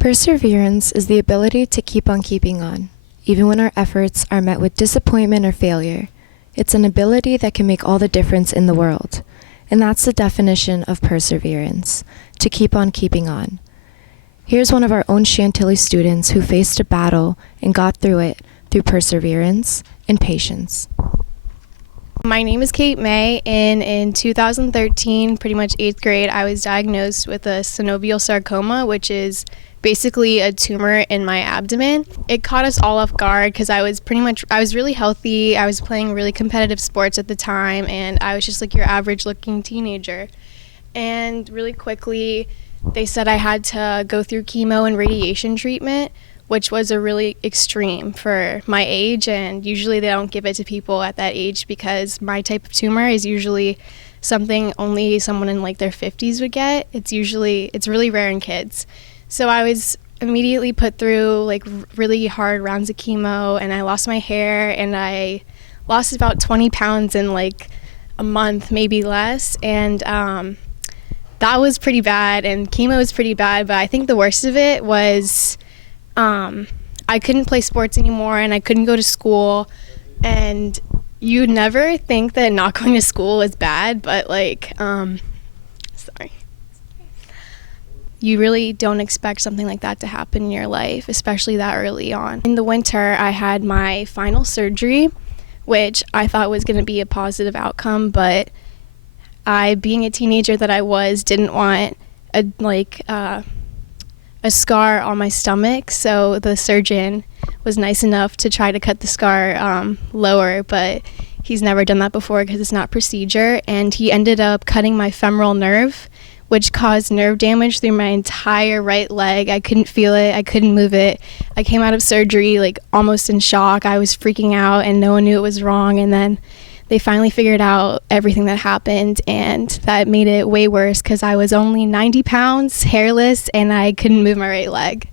Perseverance is the ability to keep on keeping on, even when our efforts are met with disappointment or failure. It's an ability that can make all the difference in the world. And that's the definition of perseverance, to keep on keeping on. Here's one of our own Chantilly students who faced a battle and got through it through perseverance and patience. My name is Kate May, and in 2013, pretty much 8th grade, I was diagnosed with a synovial sarcoma, which is basically a tumor in my abdomen. It caught us all off guard because I was really healthy. I was playing really competitive sports at the time, and I was just like your average looking teenager. And really quickly, they said I had to go through chemo and radiation treatment, which was a really extreme for my age, and usually they don't give it to people at that age because my type of tumor is usually something only someone in like their 50s would get. It's really rare in kids. So I was immediately put through like really hard rounds of chemo, and I lost my hair, and I lost about 20 pounds in like a month, maybe less, and that was pretty bad, and chemo was pretty bad, but I think the worst of it was I couldn't play sports anymore, and I couldn't go to school, and you never think that not going to school is bad, but like, sorry. You really don't expect something like that to happen in your life, especially that early on. In the winter, I had my final surgery, which I thought was going to be a positive outcome, but I, being a teenager that I was, didn't want a scar on my stomach, so the surgeon was nice enough to try to cut the scar lower, but he's never done that before because it's not procedure, and he ended up cutting my femoral nerve, which caused nerve damage through my entire right leg. I couldn't feel it. I couldn't move it. I came out of surgery like almost in shock. I was freaking out, and no one knew it was wrong, and then they finally figured out everything that happened, and that made it way worse because I was only 90 pounds, hairless, and I couldn't move my right leg.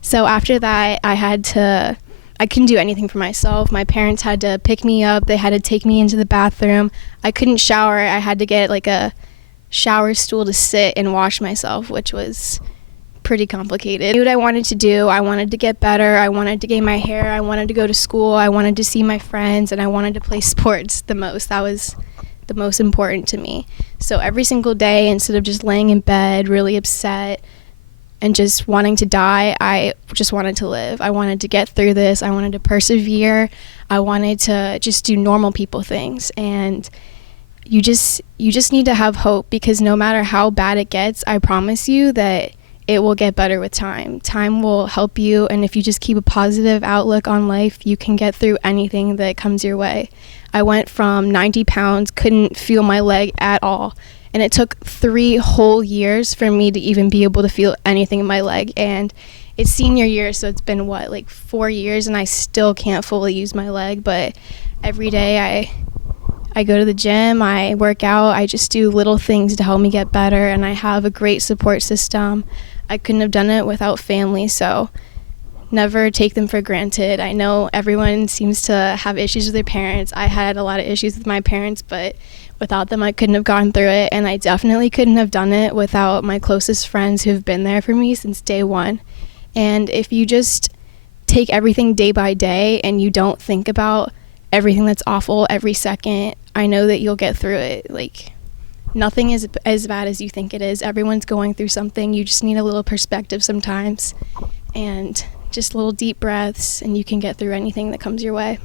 So after that, I couldn't do anything for myself. My parents had to pick me up. They had to take me into the bathroom. I couldn't shower. I had to get like a shower stool to sit and wash myself, which was pretty complicated. I knew what I wanted to do. I wanted to get better. I wanted to gain my hair. I wanted to go to school. I wanted to see my friends, and I wanted to play sports the most. That was the most important to me. So every single day, instead of just laying in bed really upset and just wanting to die, I just wanted to live. I wanted to get through this. I wanted to persevere. I wanted to just do normal people things. And you just need to have hope, because no matter how bad it gets, I promise you that it will get better with time. Time will help you, and if you just keep a positive outlook on life, you can get through anything that comes your way. I went from 90 pounds, couldn't feel my leg at all, and it took 3 whole years for me to even be able to feel anything in my leg, and it's senior year, so it's been 4 years, and I still can't fully use my leg, but every day I go to the gym, I work out, I just do little things to help me get better, and I have a great support system. I couldn't have done it without family, so never take them for granted. I know everyone seems to have issues with their parents. I had a lot of issues with my parents, but without them I couldn't have gone through it, and I definitely couldn't have done it without my closest friends who've been there for me since day one. And if you just take everything day by day and you don't think about everything that's awful every second, I know that you'll get through it. Like, nothing is as bad as you think it is. Everyone's going through something. You just need a little perspective sometimes, and just little deep breaths, and you can get through anything that comes your way.